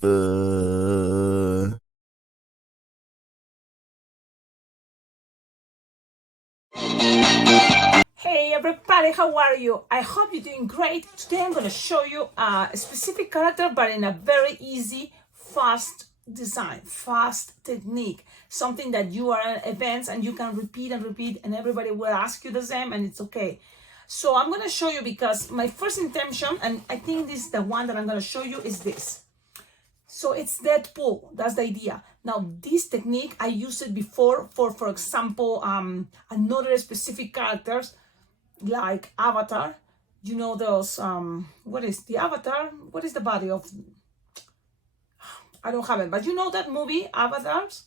Hey everybody, how are you? I hope you're doing great. Today I'm going to show you a specific character, but in a very easy, fast design, fast technique. Something that you are at events and you can repeat and repeat and everybody will ask you the same and it's okay. So I'm going to show you because my first intention, and I think this is the one that I'm going to show you, is this. So it's Deadpool, that's the idea. Now this technique, I used it before for example, another specific characters, like Avatar. You know those what is the Avatar, what is the body of, I don't have it, but you know that movie Avatars.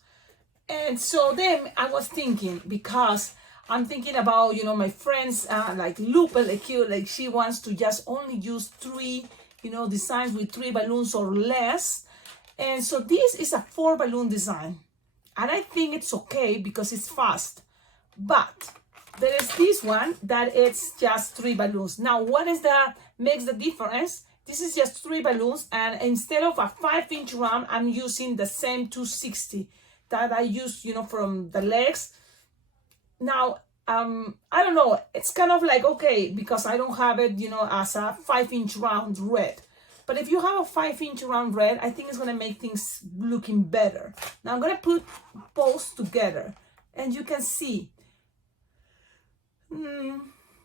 And so then I was thinking, because I'm thinking about, you know, my friends, like Lupe, like she wants to just only use 3, you know, designs with 3 balloons or less. And so this is a 4 balloon design and I think it's okay because it's fast. But there is this one that it's just 3 balloons. Now, what is that makes the difference? This is just 3 balloons, and instead of a 5-inch round, I'm using the same 260 that I used, you know, from the legs. Now, I don't know, it's kind of like, okay, because I don't have it, you know, as a 5-inch round red. But if you have a 5-inch round red, I think it's going to make things looking better. Now, I'm going to put both together, and you can see.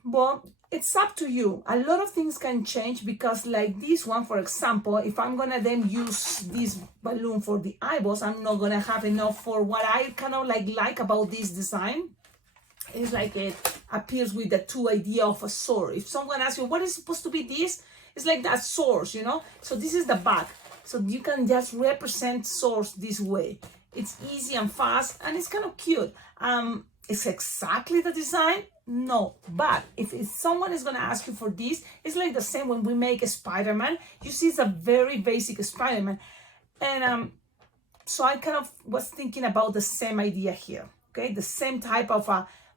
Well, it's up to you. A lot of things can change because like this one, for example, if I'm gonna then use this balloon for the eyeballs, I'm not gonna have enough for what I kind of like about this design. It's like it appears with the 2 idea of a sword. If someone asks you what is supposed to be this, it's like that sword, you know. So this is the back, so you can just represent swords this way. It's easy and fast and it's kind of cute. It's exactly the design, no, but if someone is going to ask you for this, it's like the same when we make a Spider-Man. You see, it's a very basic Spider-Man. And so I kind of was thinking about the same idea here, okay? The same type of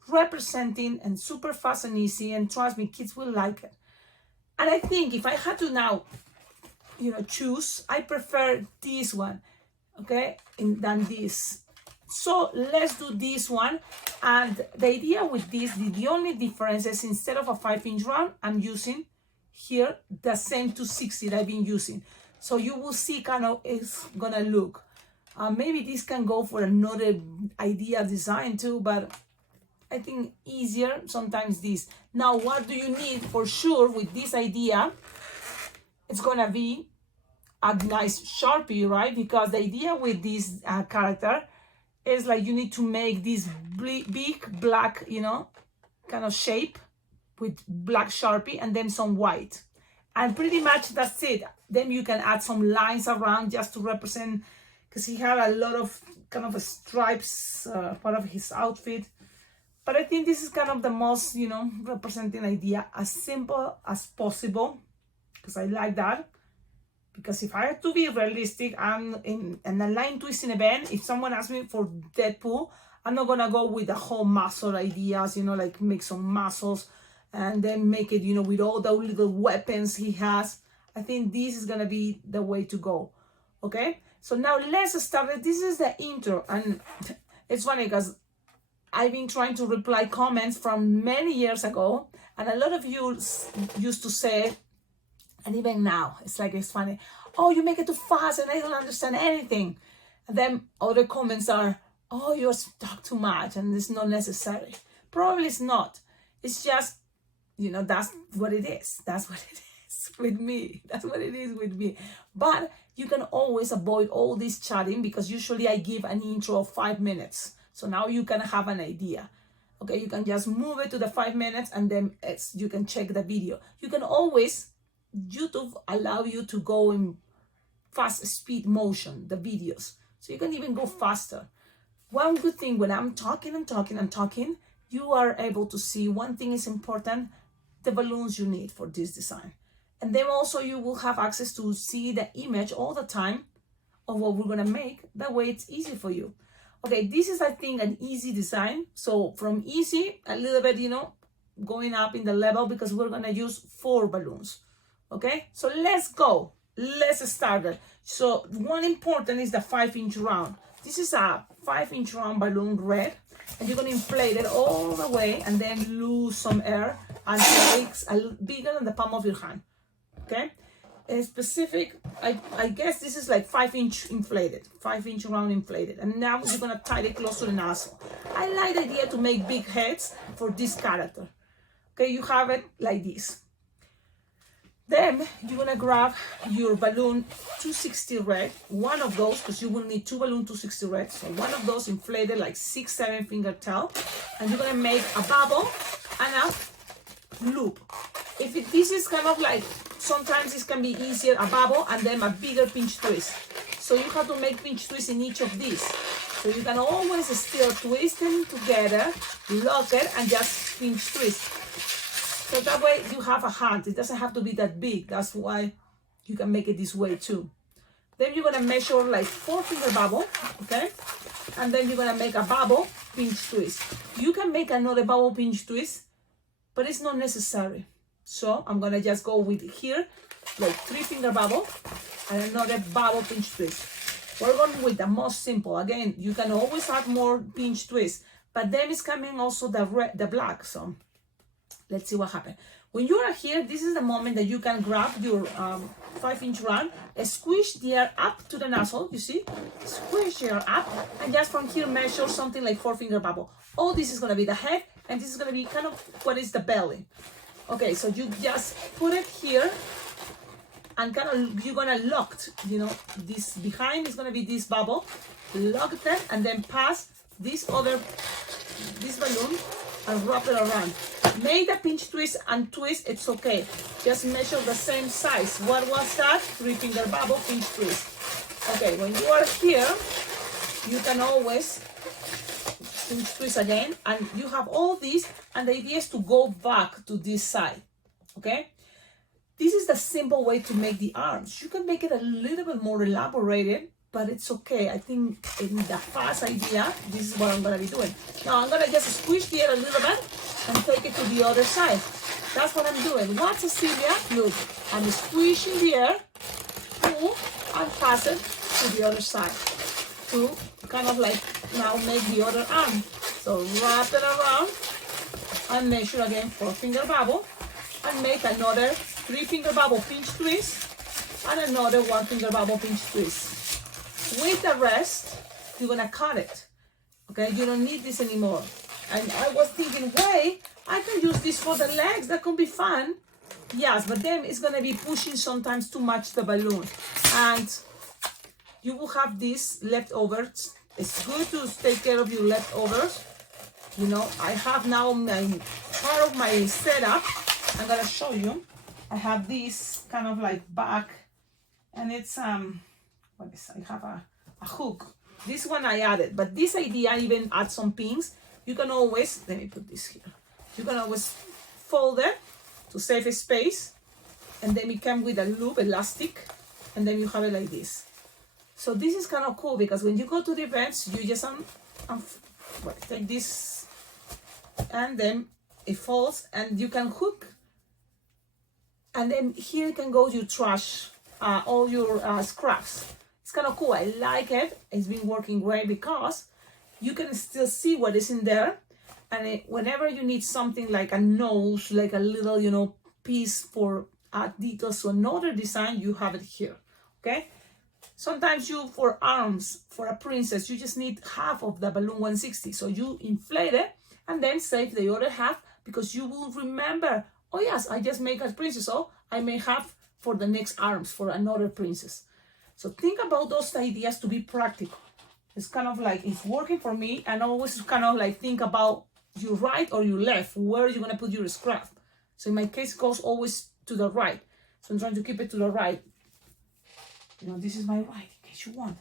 representing, and super fast and easy, and trust me, kids will like it. And I think if I had to now, you know, choose, I prefer this one, okay, than this. So let's do this one. And the idea with this, the only difference is instead of a 5-inch round, I'm using here the same 260 that I've been using. So you will see kind of it's gonna look. Maybe this can go for another idea design too, but I think easier sometimes this. Now, what do you need for sure with this idea? It's gonna be a nice Sharpie, right? Because the idea with this character is like you need to make this big black, you know, kind of shape with black Sharpie and then some white. And pretty much that's it. Then you can add some lines around just to represent, because he had a lot of kind of stripes, part of his outfit. But I think this is kind of the most, you know, representing idea, as simple as possible, because I like that. Because if I have to be realistic, I'm in a line twisting event. If someone asks me for Deadpool, I'm not gonna go with the whole muscle ideas, you know, like make some muscles and then make it, you know, with all the little weapons he has. I think this is gonna be the way to go. Okay, so now let's start. This is the intro, and it's funny because I've been trying to reply comments from many years ago, and a lot of you used to say, and even now, it's like, it's funny. Oh, you make it too fast and I don't understand anything. And then other comments are, oh, you talk too much and it's not necessary. Probably it's not. It's just, you know, that's what it is. That's what it is with me. That's what it is with me. But you can always avoid all this chatting because usually I give an intro of 5 minutes. So now you can have an idea. Okay, you can just move it to the 5 minutes and then you can check the video. You can always, YouTube allow you to go in fast speed motion, the videos. So you can even go faster. One good thing when I'm talking, you are able to see one thing is important, the balloons you need for this design. And then also you will have access to see the image all the time of what we're gonna make. That way it's easy for you. Okay, this is, I think, an easy design. So from easy, a little bit, you know, going up in the level because we're gonna use 4 balloons. Okay, so let's go. Let's start it. So one important is the 5-inch round. This is a 5-inch round balloon red, and you're gonna inflate it all the way and then lose some air until it's bigger than the palm of your hand. Okay? A specific, I guess this is like 5-inch inflated, 5-inch round inflated. And now you're gonna tie it close to the nozzle. I like the idea to make big heads for this character. Okay, you have it like this. Then you're gonna grab your balloon 260 red, one of those, because you will need 2 balloon 260 red. So one of those inflated like 6-7 finger tail, and you're gonna make a bubble and a loop. This is kind of like, sometimes it can be easier, a bubble and then a bigger pinch twist. So you have to make pinch twists in each of these. So you can always still twist them together, lock it, and just pinch twist. So that way you have a hand. It doesn't have to be that big. That's why you can make it this way too. Then you're gonna measure like 4-finger bubble, okay? And then you're gonna make a bubble pinch twist. You can make another bubble pinch twist, but it's not necessary. So I'm gonna just go with here, like 3-finger bubble and another bubble pinch twist. We're going with the most simple. Again, you can always add more pinch twist, but then it's coming also the black. So let's see what happens. When you are here, this is the moment that you can grab your 5-inch round, squish the air up to the nozzle, you see? Squish the air up, and just from here measure something like 4-finger bubble. All this is gonna be the head, and this is gonna be kind of what is the belly. Okay, so you just put it here, and kind of you're gonna lock, this behind is gonna be this bubble, lock it, and then pass this balloon and wrap it around. Make the pinch twist and twist, it's okay. Just measure the same size. What was that? 3-finger bubble pinch twist. Okay, when you are here, you can always pinch twist again, and you have all these, and the idea is to go back to this side, okay? This is the simple way to make the arms. You can make it a little bit more elaborated, but it's okay. I think in the fast idea, this is what I'm gonna be doing. Now I'm gonna just squish the air a little bit and take it to the other side. That's what I'm doing. Watch Cecilia, look, I'm squishing the air, pull, and pass it to the other side. To kind of like now make the other arm. So wrap it around and measure again 4-finger bubble and make another 3-finger bubble pinch twist and another 1-finger bubble pinch twist. With the rest, you're gonna cut it. Okay, you don't need this anymore. And I was thinking, wait, I can use this for the legs, that could be fun. Yes, but then it's gonna be pushing sometimes too much the balloon. And you will have these leftovers. It's good to take care of your leftovers. I have now part of my setup. I'm gonna show you. I have this kind of like back, and it's I have a hook. This one I added, but this idea, I even add some pins. You can always, let me put this here. You can always fold it to save a space, and then it comes with a loop, elastic, and then you have it like this. So this is kind of cool because when you go to the events, you just take this, and then it folds, and you can hook, and then here can go your trash, all your scraps. It's kind of cool. I like it. It's been working great because you can still see what is in there, and whenever you need something like a nose, like a little piece for add details to another design, you have it here. Okay. Sometimes for arms, for a princess, you just need half of the balloon 160. So you inflate it and then save the other half because you will remember, oh yes, I just make a princess, so I may have for the next arms for another princess. So think about those ideas to be practical. It's kind of like it's working for me, and always kind of like think about your right or your left, where you're gonna put your scrap. So in my case, it goes always to the right. So I'm trying to keep it to the right. This is my right, in case you want.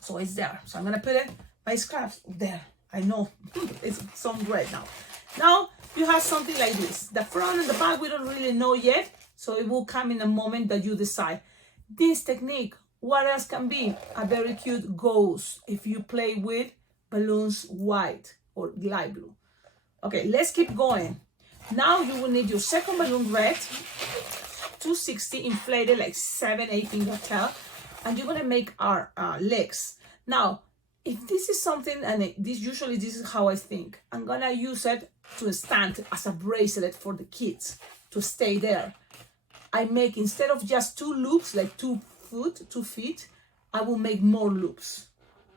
So it's there. So I'm gonna put my scraps there. I know, it's so great now. Now you have something like this. The front and the back, we don't really know yet. So it will come in a moment that you decide. This technique, what else can be? A very cute ghost if you play with balloons white or light blue. Okay, let's keep going. Now you will need your second balloon red, 260 inflated like 7-8 finger tail. and you're gonna make our legs. Now, if this is something, and usually this is how I think, I'm gonna use it to stand as a bracelet for the kids to stay there. I make, instead of just 2 loops, like 2 feet, I will make more loops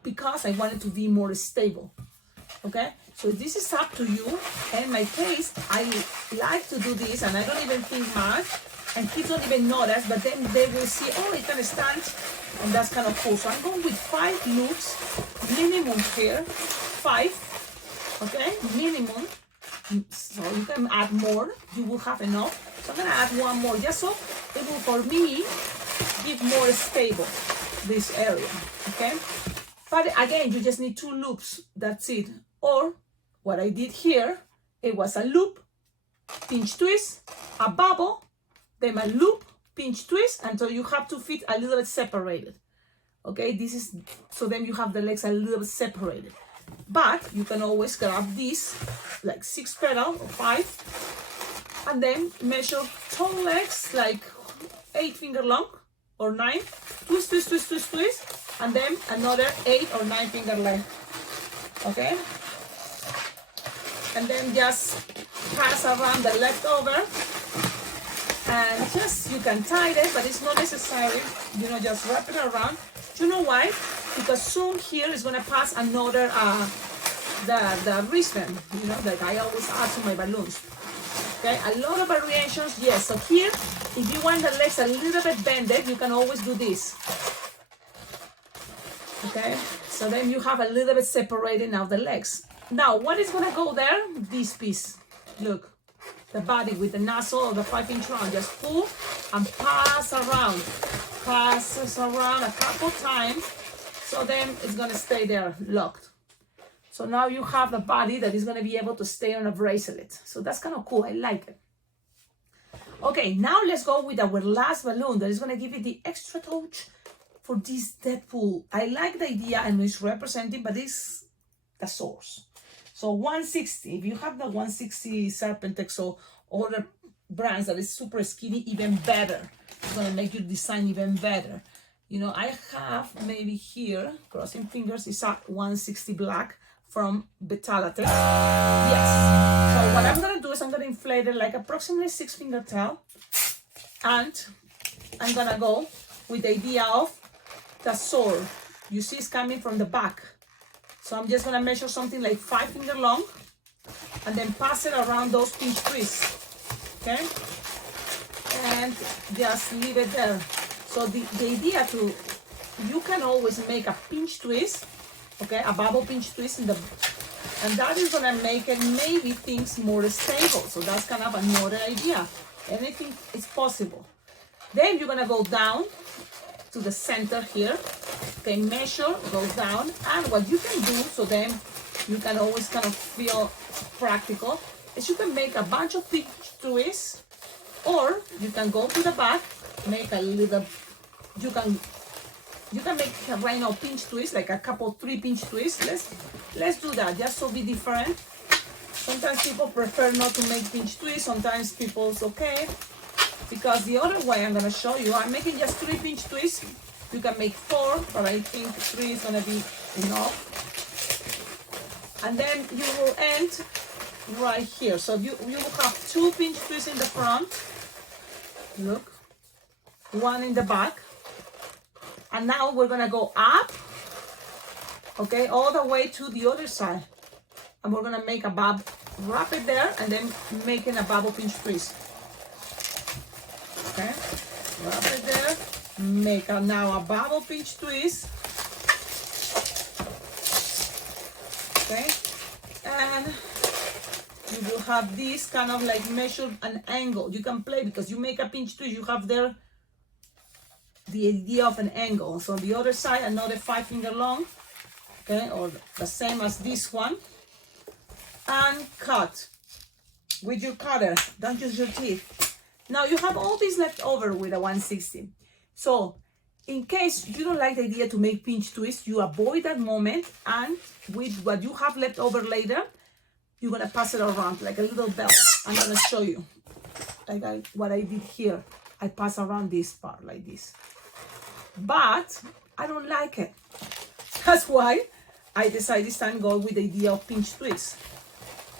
because I want it to be more stable. Okay, so this is up to you. In my case, I like to do this, and I don't even think much, and kids don't even notice, but then they will see, oh, it can stand, and that's kind of cool. So I'm going with 5 loops, minimum here, 5, okay, minimum. So you can add more, you will have enough. So I'm gonna add 1 more, just so it will, for me, give more stable this area, okay? But again, you just need 2 loops, that's it. Or what I did here, it was a loop, pinch twist, a bubble, then a loop, pinch twist, until you have 2 feet a little bit separated. Okay, this is, so then you have the legs a little bit separated. But you can always grab this, like 6 pedal or 5, and then measure toe legs, like 8 finger long or 9, twist, twist, twist, twist, twist, and then another 8 or 9 finger length. Okay, and then just pass around the leftover, and just, you can tie it, but it's not necessary, you know, just wrap it around. Do you know why? Because soon here is gonna pass another the wristband, you know, like I always add to my balloons. Okay, a lot of variations, yes. So here, if you want the legs a little bit bended, you can always do this. Okay, so then you have a little bit separated now the legs. Now, what is gonna go there? This piece, look, the body with the nozzle of the 5-inch round, just pull and pass around, passes around a couple times, so then it's gonna stay there locked. So now you have the body that is gonna be able to stay on a bracelet. So that's kind of cool, I like it. Okay, now let's go with our last balloon that is gonna give you the extra touch for this Deadpool. I like the idea, and it's representing, but it's the source. So 160, if you have the 160 Serpentex or other brands that is super skinny, even better. It's gonna make your design even better. You know, I have maybe here, crossing fingers, is a 160 black from Vitality. Yes. So what I'm gonna do is I'm gonna inflate it like approximately 6 finger tail, and I'm gonna go with the idea of the sword. You see it's coming from the back. So I'm just gonna measure something like 5 finger long, and then pass it around those pinch twists, okay? And just leave it there. So the idea to, you can always make a pinch twist, okay, a bubble pinch twist and that is gonna make it maybe things more stable. So that's kind of another idea. Anything is possible. Then you're gonna go down to the center here, okay, measure, go down, and what you can do, so then you can always kind of feel practical, is you can make a bunch of pinch twists, or you can go to the back, make a little, you can make right now pinch twists, like a couple, 3 pinch twists. Let's do that, just so be different. Sometimes people prefer not to make pinch twists, sometimes people's okay. Because the other way I'm gonna show you, I'm making just 3 pinch twists. You can make 4, but I think 3 is gonna be enough. And then you will end right here. So you will have 2 pinch twists in the front. Look, 1 in the back. And now we're gonna go up, okay, all the way to the other side. And we're gonna make a bob, wrap it there, and then making a bubble pinch twist. Okay, wrap it there, make now a bubble pinch twist. Okay, and you will have this kind of like measured an angle. You can play, because you make a pinch twist, you have there the idea of an angle. So the other side, another 5 finger long, okay, or the same as this one, and cut with your cutter. Don't use your teeth. Now you have all this left over with a 160. So in case you don't like the idea to make pinch twist, you avoid that moment, and with what you have left over later, you're gonna pass it around like a little belt. I'm gonna show you like what I did here. I pass around this part like this. but I don't like it. That's why I decided this time to go with the idea of pinch twist.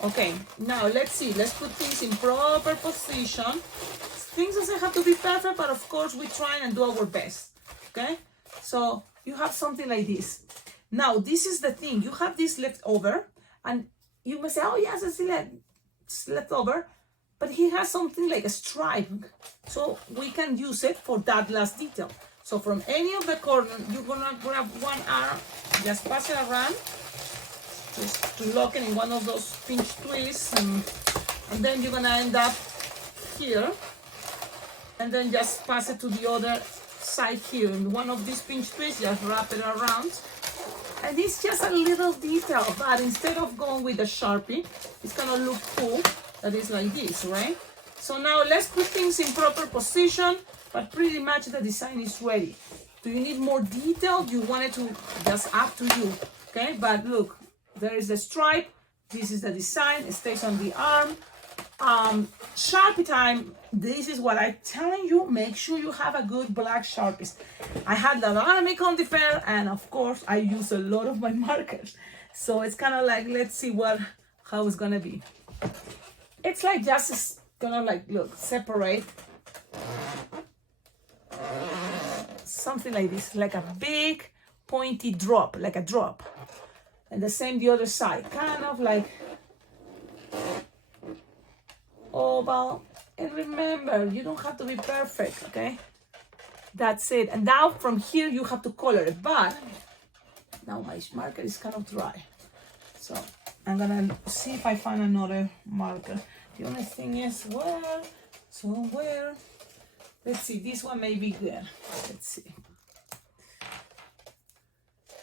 Okay, now let's see. Let's put things in proper position. Things doesn't have to be perfect, but of course we try and do our best. Okay, so you have something like this. Now this is the thing. You have this left over, and you may say, "Oh yes, Cecilia, it's left over," but he has something like a stripe, so we can use it for that last detail. So from any of the corners, you're gonna grab one arm, just pass it around, just to lock it in one of those pinch twists, and then you're gonna end up here, and then just pass it to the other side here. And one of these pinch twists, just wrap it around. And it's just a little detail, but instead of going with a Sharpie, it's gonna look cool. That is like this, right? So now let's put things in proper position, but pretty much the design is ready. Do you need more detail? You want it to, that's up to you, okay? But look, there is the stripe. This is the design. It stays on the arm. Sharpie time. This is what I'm telling you. Make sure you have a good black Sharpies. I had the Dynamic on the fair, and of course I use a lot of my markers. So it's kind of like, let's see how it's gonna be. It's like just gonna like, look, separate. Something like this, like a big pointy drop, like a drop. And the same the other side, kind of like oval. And remember, you don't have to be perfect, okay? That's it. And now from here you have to color it, but now my marker is kind of dry, so I'm gonna see if I find another marker. The only thing is, where? Let's see, this one may be good. Let's see.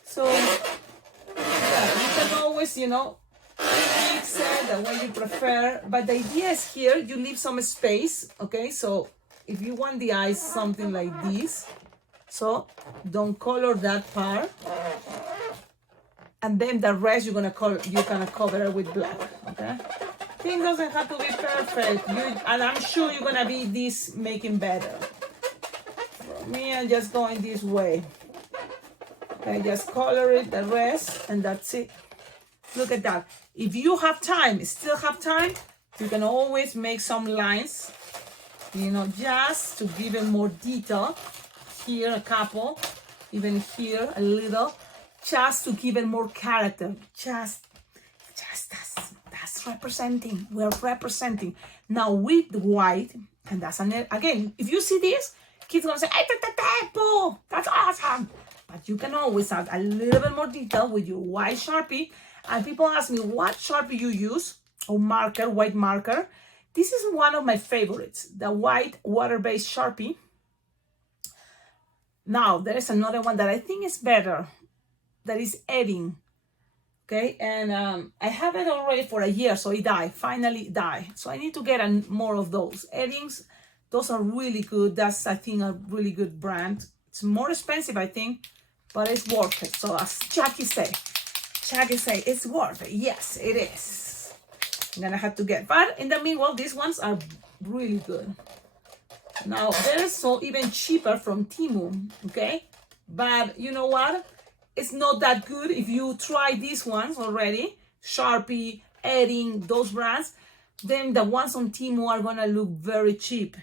So yeah, you can always, mix it the way you prefer, but the idea is here you leave some space, okay? So if you want the eyes something like this, so don't color that part, and then the rest you're gonna cover it with black, okay? Thing doesn't have to be perfect, and I'm sure you're gonna be making better. For me, I'm just going this way. Okay, just color it, the rest, and that's it. Look at that. If you have time, still have time, you can always make some lines, just to give it more detail. Here a couple, even here a little, just to give it more character. Just that's representing. We're representing. Now with the white, and that's again, if you see this, kids gonna say, "Hey, Deadpool, that's awesome." But you can always add a little bit more detail with your white Sharpie. And people ask me what Sharpie you use, or marker, white marker. This is one of my favorites, the white water-based Sharpie. Now, there is another one that I think is better, that is Edding. Okay, and I have it already for a year, so it finally died. So I need to get more of those. Eddings, those are really good. That's, I think, a really good brand. It's more expensive, I think, but it's worth it. So as Jackie say, it's worth it. Yes, it is. I'm gonna have to get, but in the meanwhile, these ones are really good. Now, they're so even cheaper from Temu, okay? But you know what? It's not that good if you try these ones already, Sharpie, Edding, those brands, then the ones on Temu are gonna look very cheap.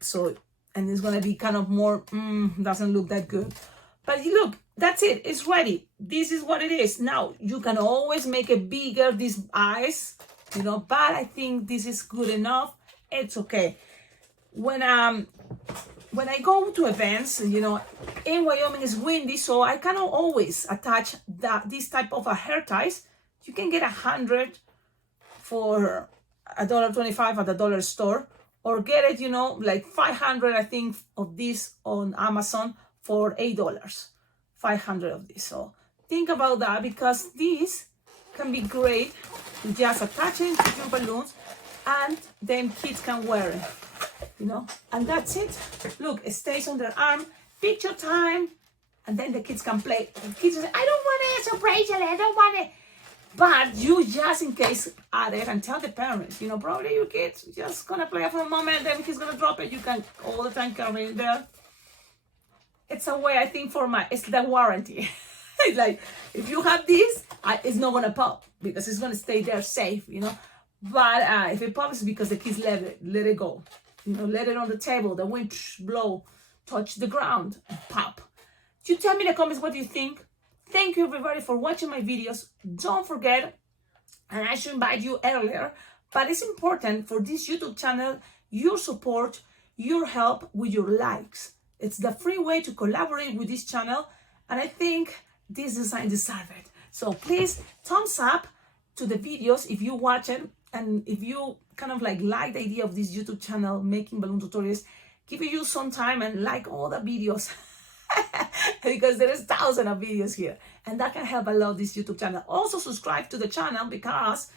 So, and it's gonna be kind of more, doesn't look that good. But look, that's it, it's ready. This is what it is. Now, you can always make it bigger, these eyes, but I think this is good enough. It's okay. When I go to events, in Wyoming it's windy, so I cannot always attach this type of a hair ties. You can get 100 for $1.25 at the dollar store, or get it, like 500, I think, of this on Amazon for $8. 500 of this. So think about that, because these can be great to just attach it to your balloons, and then kids can wear it. And that's it. Look, it stays on their arm, picture time, and then the kids can play. The kids say, "I don't want it, so bracelet, I don't want it." But you just in case add it and tell the parents, probably your kid's just gonna play it for a moment, then he's gonna drop it. You can all the time carry it there. it's a way, I think, it's the warranty. It's like, if you have this, it's not gonna pop because it's gonna stay there safe, you know. But if it pops, it's because the kids let it go, you know, let it on the table, the wind blow, touch the ground, pop. You tell me in the comments what you think. Thank you everybody for watching my videos. Don't forget, and I should invite you earlier, but it's important for this YouTube channel, your support, your help with your likes. It's the free way to collaborate with this channel, and I think this design deserves it. So please, thumbs up to the videos if you watch it, and if you kind of like the idea of this YouTube channel making balloon tutorials, give you some time and like all the videos because there is thousands of videos here, and that can help a lot this YouTube channel. Also subscribe to the channel because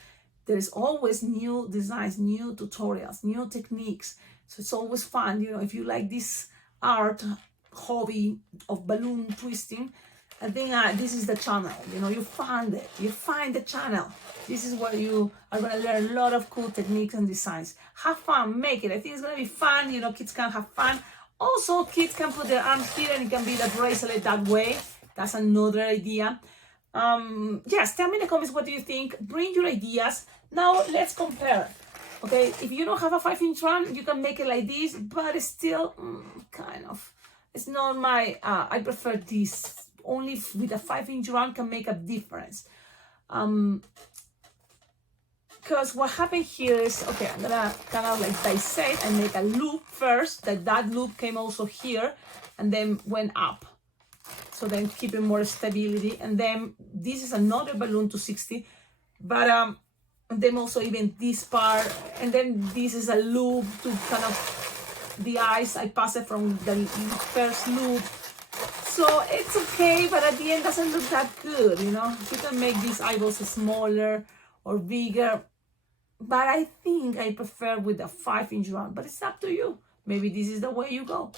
there's always new designs, new tutorials, new techniques. So it's always fun, you know, if you like this art hobby of balloon twisting, I think this is the channel. You know, you find it. You find the channel. This is where you are going to learn a lot of cool techniques and designs. Have fun. Make it. I think it's going to be fun. You know, kids can have fun. Also, kids can put their arms here and it can be the bracelet that way. That's another idea. Yes, tell me in the comments what do you think. Bring your ideas. Now, let's compare. Okay, if you don't have a 5-inch run, you can make it like this, but it's still kind of, it's not my, I prefer this. Only with a 5-inch run can make a difference. Because what happened here is, okay, I'm gonna kind of like dissect and make a loop first, that loop came also here and then went up. So then keeping more stability. And then this is another balloon to 60, but and then also even this part, and then this is a loop to kind of the eyes. I pass it from the first loop. So it's okay, but at the end doesn't look that good, you know. You can make these eyeballs smaller or bigger, but I think I prefer with a 5-inch run, but it's up to you. Maybe this is the way you go.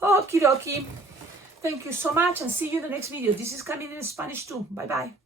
Okie dokie. Thank you so much and see you in the next video. This is coming in Spanish too. Bye bye.